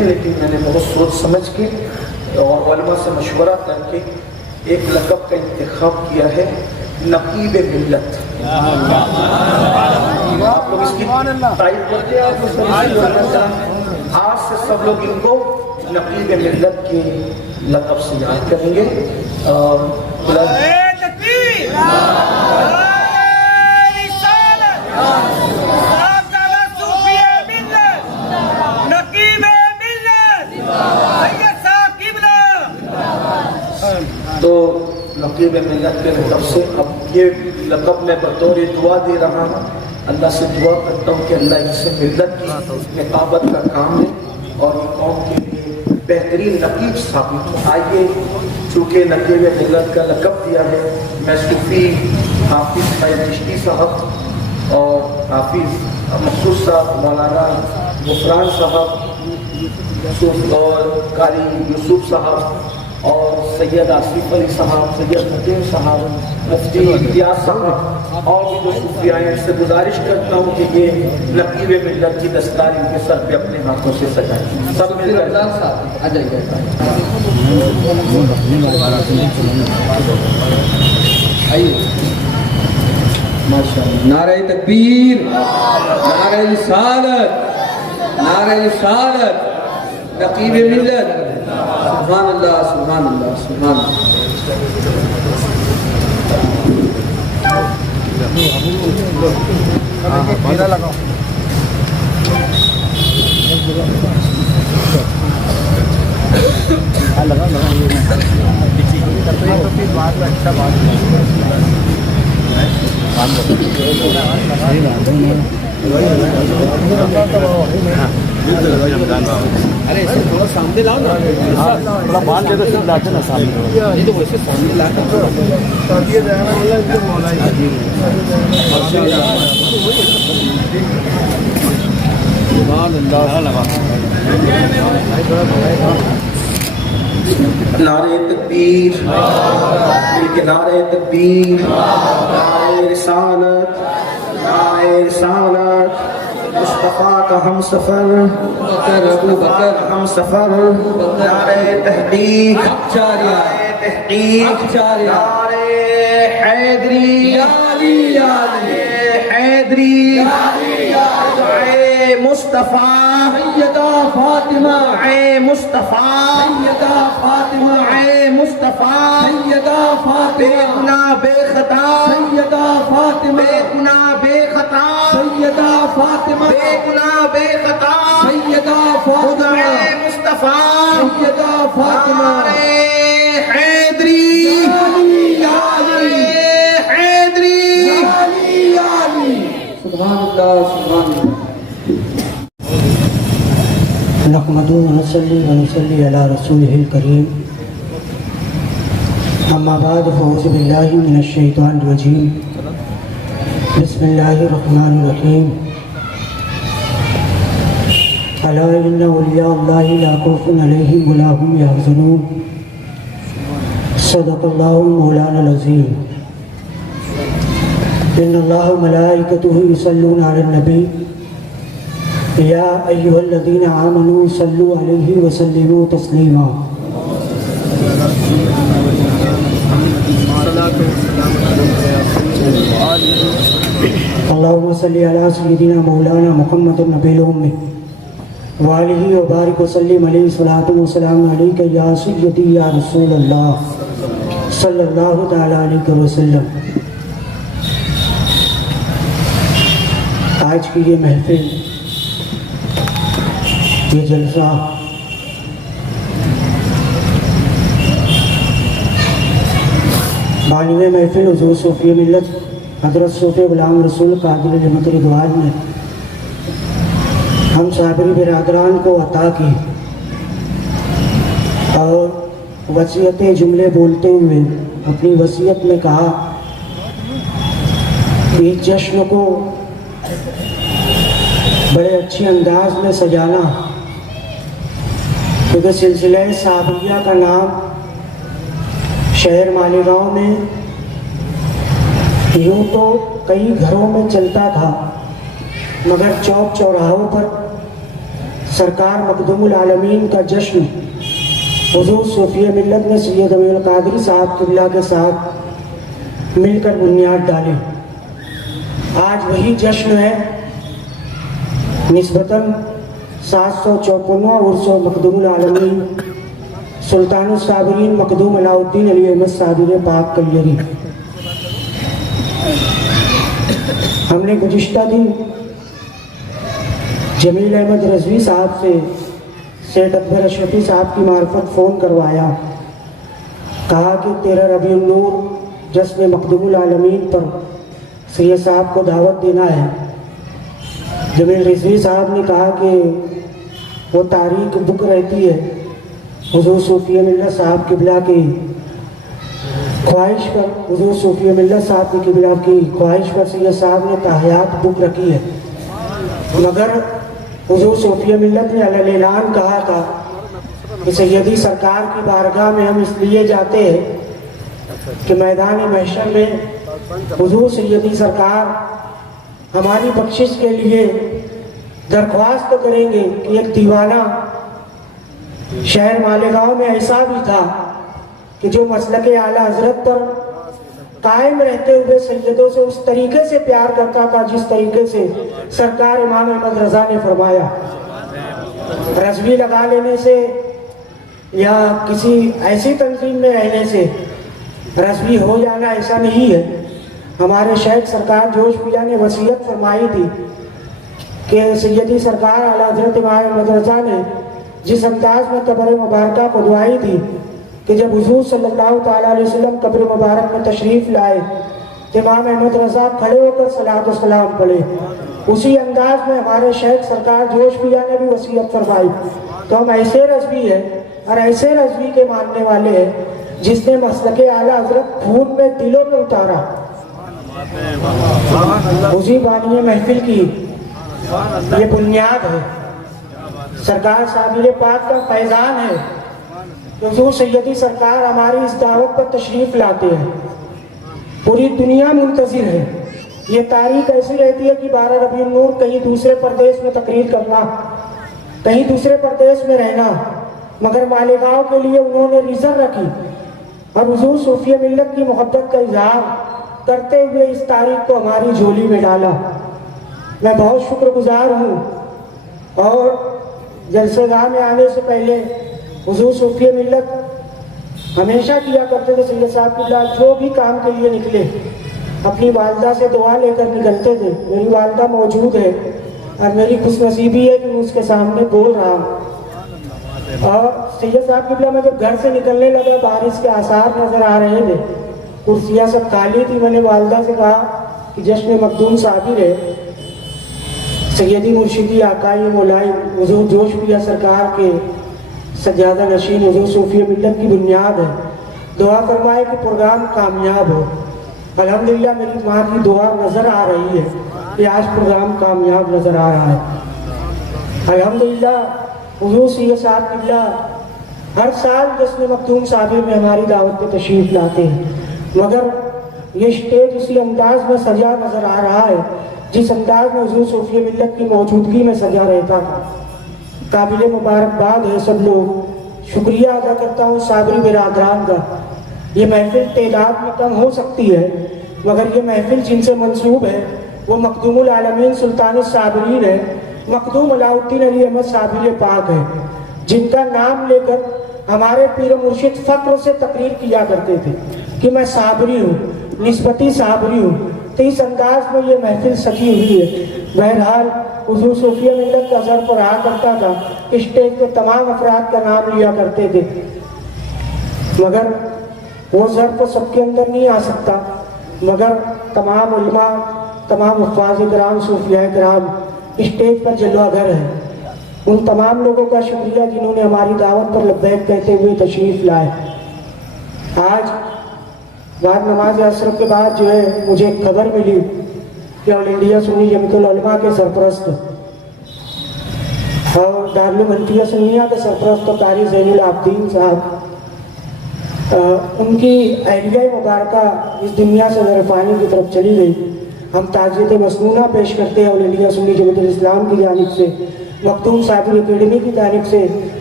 थे, लेकिन मैंने बहुत सोच समझ के और उलमा से मशवरा करके एक लक़ब का इंतखाब किया है, नक़ीब मिल्लत। आप लोग इसकी तारीफ करते हैं। आज से सब लोग इनको नक़ीब मिल्लत के लक़ब से याद करेंगे। तो नक़ीब मिल्लत के लक़ब से अब ये लक़ब मैं बतौर दुआ दे रहा हूँ। अल्लाह से दुआ करता हूँ कि अल्लाह इससे मिल्लत की निकाबत का काम ले और कौम के लिए बेहतरीन नक़ीब साबित हो। आइए, चूँकि नक़ीब मिल्लत का लक़ब दिया है, मैं सूफ़ी हाफिज़ चिश्ती साहब और हाफिज़ मखसूस साहब, मौलाना गुफरान साहब और कारी यूसुफ साहब और सैयद आसिफ अली साहब, सैयद हकीम साहब, मुफ्ती इम्तियाज़ साहब और भी जो सूफिया हैं, इससे गुजारिश करता हूँ कि ये नक़ीब मिल्लत की दस्तकार इनके सर पे अपने हाथों से सजाएं। सब मिलकर आइए। माशाअल्लाह, नारे तकबीर, नारे रिसालत, नारे रिसालत, नक़ीब मिल्लत। सुभान अल्लाह, सुभान अल्लाह, सुभान अल्लाह। लगाओ। बाद में अच्छा बात अरे ऐसे थोड़ा सामने लाओ ना, थोड़ा बांध दे तो सब लाते ना सामने, नहीं तो वैसे सामने ला कर नारे तकबीर, नारे तकबीर, नारे रिसालत, नारे रिसालत। मुस्तफ़ा का हम सफ़र, अबू बकर हम सफ़र, नारे तहक़ीक़, नारे तहक़ीक़, नारे हैदरी, नारे हैदरी, मुस्तफ़ा, सैयदा फातिमा, मुस्तफ़ा, सैयदा फातिमा, मुस्तफ़ा, सैयदा फातिमा, बेगुनाह बेखता, सैयदा फातिमा, बेगुनाह बेखता, सैयदा फातिमा, बेगुनाह बेखता, सैयदा फातिमा, मुस्तफ़ा, सैयदा फातिमा, हैदरी, हैदरी। सुभान अल्लाह, सुभान अल्लाह। नहमदुहु व नसल्ली अला रसूलिहिल करीम। अम्मा बाद फ़अऊज़ु बिल्लाहि मिनश शैतानिर रजीम। बिस्मिल्लाहिर रहमानिर रहीम। अला इन्ना औलियाअल्लाहि ला खौफुन अलैहिम व ला हुम यहज़नून। सदक़ल्लाहु मौलाना अज़ीम। इन्नल्लाह व मलाइकतुहु युसल्लूना अलन नबी या अय्युहल्लज़ीना आमनू सल्लु अलैहि व सल्लिमू तस्लीमा। अल्लाहुम्मा सल्लि अला सय्यिदिना मौलाना मुहम्मदिन नबिय्यिल उम्मी व आलिहि व बारिक व सल्लिम अलैहि सलातु व सलाम अलैका या सय्यदी या रसूलल्लाह सल्लल्लाहु तआला अलैहि वसल्लम। आज की ये महफिल, ये जलसा बानिए महफिल हुज़ूर सूफ़ी मिल्लत हज़रत सूफ़ी ग़ुलाम रसूल क़ादिर रहमत रिज़वान ने हम साबरी बिरादरान को अता की और वसीयत जुमले बोलते हुए अपनी वसीयत में कहा कि इस जश्न को बड़े अच्छे अंदाज में सजाना, क्योंकि सिलसिला साबरिया का नाम शहर मालेगांव में यूँ तो कई घरों में चलता था, मगर चौक चौराहों पर सरकार मखदूमुल आलमीन का जश्न हुजूर सूफी मिल्लत ने सैयद अमीरुल कादरी साहब किबला के साथ मिलकर बुनियाद डाली। आज वही जश्न है निस्बतन 754वां उर्स मखदूमुल आलमीन सुल्तानुल साबिरीन मखदूम अलाउद्दीन अली अहमद साबिर पाक कलियरी। हमने गुज़िश्ता दिन जमील अहमद रज़वी साहब से सेठ अकबर अशरफी साहब की मार्फत फ़ोन करवाया, कहा कि 13 रबीउल नूर जश्न मखदूमुल आलमीन पर सैयद साहब को दावत देना है। जमील रज़वी साहब ने कहा कि वो तारीख बुक रहती है हुजूर सूफी मिल्लत साहब किबला की ख्वाहिश पर, हुजूर सूफी मिल्लत साहब की किबला की ख्वाहिश पर सैयद साहब ने ताहयात बुक रखी है। मगर हुजूर सूफी मिल्लत ने अलग-ऐलान कहा था कि सैयदी सरकार की बारगाह में हम इसलिए जाते हैं कि मैदान महशर में हुजूर सैयदी सरकार हमारी बख्शिश के लिए दरख्वास्त करेंगे कि एक दीवाना शहर मालेगांव में ऐसा भी था कि जो मसलक आला हजरत पर कायम रहते हुए सैयदों से उस तरीके से प्यार करता था जिस तरीके से सरकार इमाम अहमद रजा ने फरमाया। रज़वी लगा लेने से या किसी ऐसी तंजीम में रहने से रज़वी हो जाना ऐसा नहीं है। हमारे शेख सरकार जोश पिया ने वसीयत फरमाई थी कि सैयदी सरकार आला हजरत इमाम अहमद रजा ने जिस अंदाज में कब्र मुबारका को दुआई थी कि जब हुजूर सल्लल्लाहु ताला अलैहि वसल्लम कब्र मुबारक में तशरीफ लाए तो इमाम अहमद रजा खड़े होकर सलात व सलाम पढ़े। उसी अंदाज में हमारे शेख सरकार जोश पिया ने भी वसीयत फरमाई। तो हम ऐसे रज़वी हैं और ऐसे रज़वी के मानने वाले हैं जिसने मसलक आला हजरत खून में दिलों में उतारा। उसी बानी महफिल की ये बुनियाद है, सरकार साबिर पाक का फैजान है। हुजूर सैयदी सरकार हमारी इस दावत पर तशरीफ लाते हैं, पूरी दुनिया मुंतज़िर है। ये तारीख ऐसी रहती है कि 12 रबीउल नूर कहीं दूसरे प्रदेश में तकरीर करना, कहीं दूसरे प्रदेश में रहना, मगर मालेगांव के लिए उन्होंने रिजर्व रखी और हुजूर सूफी मिल्लत की मोहब्बत का इजहार करते हुए इस तारीख को हमारी झोली में डाला। मैं बहुत शुक्रगुजार हूँ। और जलसेगाह में आने से पहले हुजूर सूफी मिल्लत हमेशा किया करते थे, सैयद साहब किबला जो भी काम के लिए निकले अपनी वालदा से दुआ लेकर निकलते थे। मेरी वालदा मौजूद है और मेरी खुशनसीबी है कि मैं उसके सामने बोल रहा हूँ। और सैयद साहब किबला मैं जब घर से निकलने लगा बारिश के आसार नजर आ रहे थे, कुर्सियाँ सब खाली थी। मैंने वालदा से कहा कि जश्न मखदूम साबिर है, सैयदी मुर्शिदी आकाई मौलाई हुजूर जोश पिया सरकार के सज्जादा नशीन हुजूर सूफी मिल्लत की बुनियाद है, दुआ फरमाए कि प्रोग्राम कामयाब हो। अल्हम्दुलिल्लाह मेरी माँ की दुआ नज़र आ रही है कि आज प्रोग्राम कामयाब नज़र आ रहा है। अल्हम्दुलिल्लाह हुजूर सैयद साहब किबला हर साल जश्न मखदूम साबिर में हमारी दावत पे तशरीफ लाते हैं, मगर ये स्टेज उसी अंदाज में सजा नज़र आ रहा है जिस अंदाज में हुजूर सूफी मिल्लत की मौजूदगी में सजा रहता था। काबिल मुबारकबाद है सब लोग। शुक्रिया अदा करता हूँ साबरी बिरादरान का। ये महफिल तादाद में कम हो सकती है, मगर ये महफिल जिनसे मंसूब है वो मखदूमुल आलमीन सुल्तानुल साबिरीन है, मखदूम अलाउद्दीन अली अहमद साबिर पाक है, जिनका नाम लेकर हमारे पीर मुर्शिद फक्र से तकरीर किया करते थे कि मैं साबरी हूँ, निस्बती साबरी हूँ। तो इस अंदाज में ये महफिल सजी हुई है। बहरहाल हुजूर सूफी मिल्लत का ज़र पर रहा करता था, स्टेज पे तमाम अफराद का नाम लिया करते थे, मगर वो ज़र तो सबके अंदर नहीं आ सकता। मगर तमाम उलमा, तमाम हुफ़्फ़ाज़ किराम, सूफिया किराम स्टेज पर जलवागर है। उन तमाम लोगों का शुक्रिया जिन्होंने हमारी दावत पर लब्बैक कहते हुए तशरीफ़ लाए। आज बाद नमाज असर के बाद जो है मुझे एक खबर मिली कि ऑल इंडिया सुन्नी जमीयतुल उलमा के सरपरस्त और दारुल हनफिया सुन्निया के सरपरस्त तो कारी ज़ैनुल आबदीन साहब, उनकी अहलिया मुबारका इस दुनिया से ज़रफ़ानी की तरफ चली गई। हम ताज़ियत मसनूना पेश करते हैं ऑल इंडिया सुन्नी जमात इस्लाम की जानिब से, मखदूम साबिर एकेडमी की जानिब से,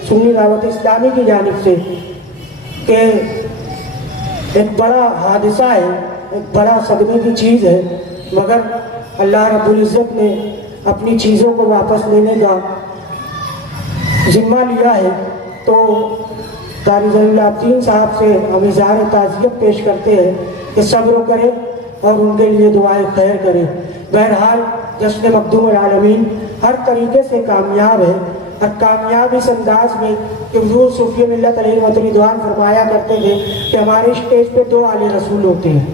सुन्नी दावत इस्लामी की जानिब से कि एक बड़ा हादसा है, एक बड़ा सदमे की चीज़ है, मगर अल्लाह रब्बुल इज़्ज़त ने अपनी चीज़ों को वापस लेने का जिम्मा लिया है। तो कारी ज़ैनुल आबिदीन साहब से हम इज़हार ताज़ियत पेश करते हैं कि सब्र करें और उनके लिए दुआएं खैर करें। बहरहाल जश्न मखदूम आलमीन हर तरीके से कामयाब है, और कामयाब इस अंदाज में कि हुज़ूर सूफ़ी मिल्लत अलैहिर्रिज़वान फरमाया करते थे कि हमारे स्टेज पे 2 आले रसूल होते हैं,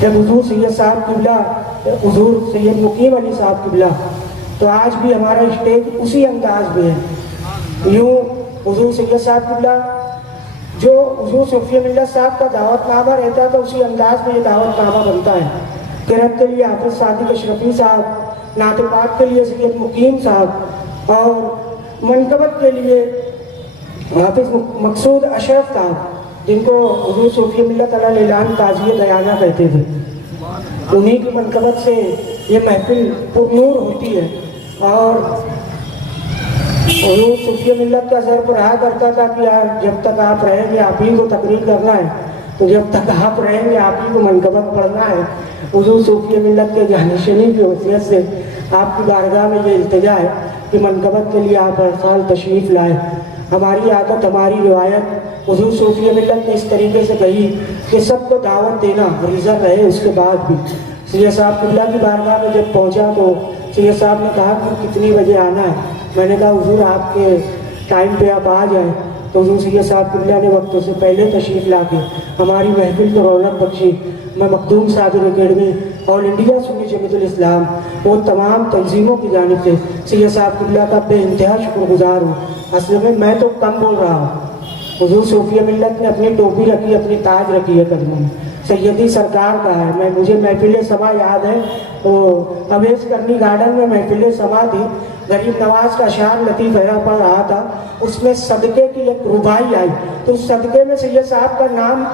एक हुज़ूर सैयद साहब किबला, हुज़ूर सैयद मुकीम अली साहब किबला। तो आज भी हमारा स्टेज उसी अंदाज में है। यूँ हुज़ूर सैयद साहब किबला जो हुज़ूर सूफ़ी मिल्लत साहब का दावतनामा रहता है तो उसी अंदाज में ये दावतनामा बनता है। किरत के लिए हाफिज़ सादिक अशरफी साहब, नात पाक के लिए सैयद मुकीम साहब और मनकबत के लिए हाफिज़ मकसूद अशरफ साहब, जिनको हुज़ूर सूफ़ी मिल्लत अलैहिर्रहमान ताज़िए बयाना कहते थे, उन्हीं की मनकबत से ये महफिल पुरनूर होती है। और हुज़ूर सूफ़ी मिल्लत का ज़र्ब रहा करता था कि यार जब तक आप रहेंगे आप ही को तकरीर करना है, तो जब तक आप रहेंगे आप ही को मनकबत पढ़ना है। हुज़ूर सूफ़ी मिल्लत के जानिशनी की वसीयत से आपकी बारगाह में ये इल्तिजा है कि मनकबत के लिए आप हर साल तशरीफ़ लाएँ। हमारी आदत, हमारी रिवायत हुज़ूर सूफ़ी मिल्लत ने इस तरीके से कही कि सबको दावत देना रिज़र्व रहे। उसके बाद भी सैयद साहब किबला की बारगाह में जब पहुंचा तो सैयद साहब ने कहा कि कितनी बजे आना है। मैंने कहा हुज़ूर आपके टाइम पे आप आ जाएं। तो हुज़ूर सैयद साहब किबला ने वक्तों से पहले तशरीफ़ ला के हमारी महफिल को रौनक बख्शी। मैं Makhdoom Sabir academy all India Sunni Jamat Islam वो तमाम तंजीमों की जानिब से सैयद साहब किबला का बेइंतहा शुक्रगुजार हूँ। असल में मैं तो कम बोल रहा हूँ, हुज़ूर सूफ़ी मिल्लत ने अपनी टोपी रखी, अपनी ताज रखी है कदमों में, सैयदी सरकार का है। मैं मुझे महफिल समा याद है, वो अवेश करनी गार्डन में महफिल समा थी, गरीब नवाज का शार लतीफ़ हैरा पढ़ रहा था, उसमें सदक़े की एक रुबाई आई, तो उस सदक़े में सैयद साहब का नाम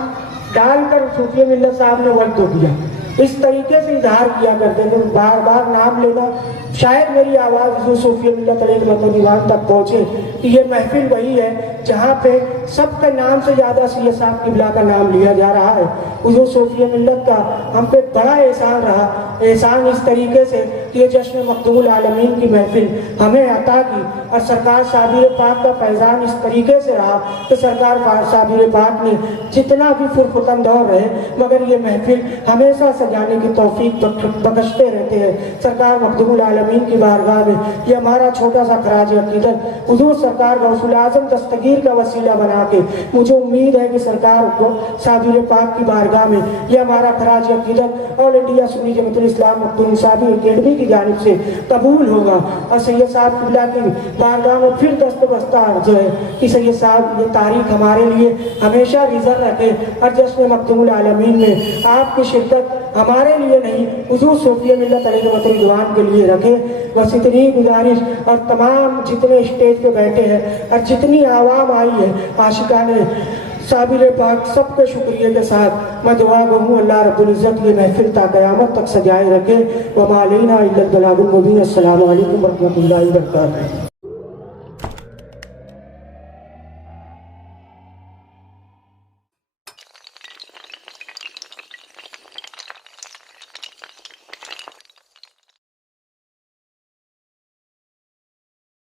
डालकर सूफ़ी मिल्लत साहब ने वक्त किया। इस तरीके से इजहार किया करते थे, बार बार नाम लेना। शायद मेरी आवाज़ हुज़ूर सूफ़ी मिल्लत अलैहिर्रहमान तक पहुँचे कि ये महफिल वही है जहाँ पे सबके नाम से ज़्यादा सैयद साहब किबला का नाम लिया जा रहा है। हुज़ूर सूफ़ी मिल्लत का हम पे बड़ा एहसान रहा, एहसान इस तरीके से कि ये जश्न मखदूमुल आलमीन की महफिल हमें अता की, और सरकार साबिर पाक का फैज़ान इस तरीके से रहा कि सरकार साबिर पाक ने जितना भी फुरफुतन दौर रहे मगर ये महफिल हमेशा सजाने की तौफीक बख्शते रहते हैं। सरकार मखदूमुल आलमीन की बारगाह में ये हमारा छोटा सा खराज अक़ीदत हुज़ूर सरकार गौसुल आज़म दस्तगीर का वसीला बना के, मुझे उम्मीद है कि सरकार को साबिर पाक की बारगाह में ये हमारा खराज अक़ीदत ऑल इंडिया सुन्नी जमात इस्लाम मखदूम साबिर एकेडमी की जानिब से कबूल होगा। और सैयद साहब किबला की बारगाह में फिर दस्तबस्ता अर्ज़ है कि सैयद साहब ये तारीख हमारे लिए हमेशा रिजर्व रखे, और जश्न मखदूमुल आलमीन में आपकी शिरकत हमारे लिए नहीं हुज़ूर सूफ़ी मिल्लत अलैहिर्रहमान के लिए रखे। बस इतनी गुजारिश, और तमाम जितने स्टेज पे बैठे हैं और जितनी आवाम आई है आशिकाने साबिर पाक, सबके शुक्रिया के साथ मैं दुआ गो हूँ अल्लाह रब्बुल इज़्ज़त ये महफिल ता क़यामत तक सजाए रखे। व मा अलैना इल्लल बलागुल मुबीन। अस्सलामु अलैकुम व रहमतुल्लाहि व बरकातुहू।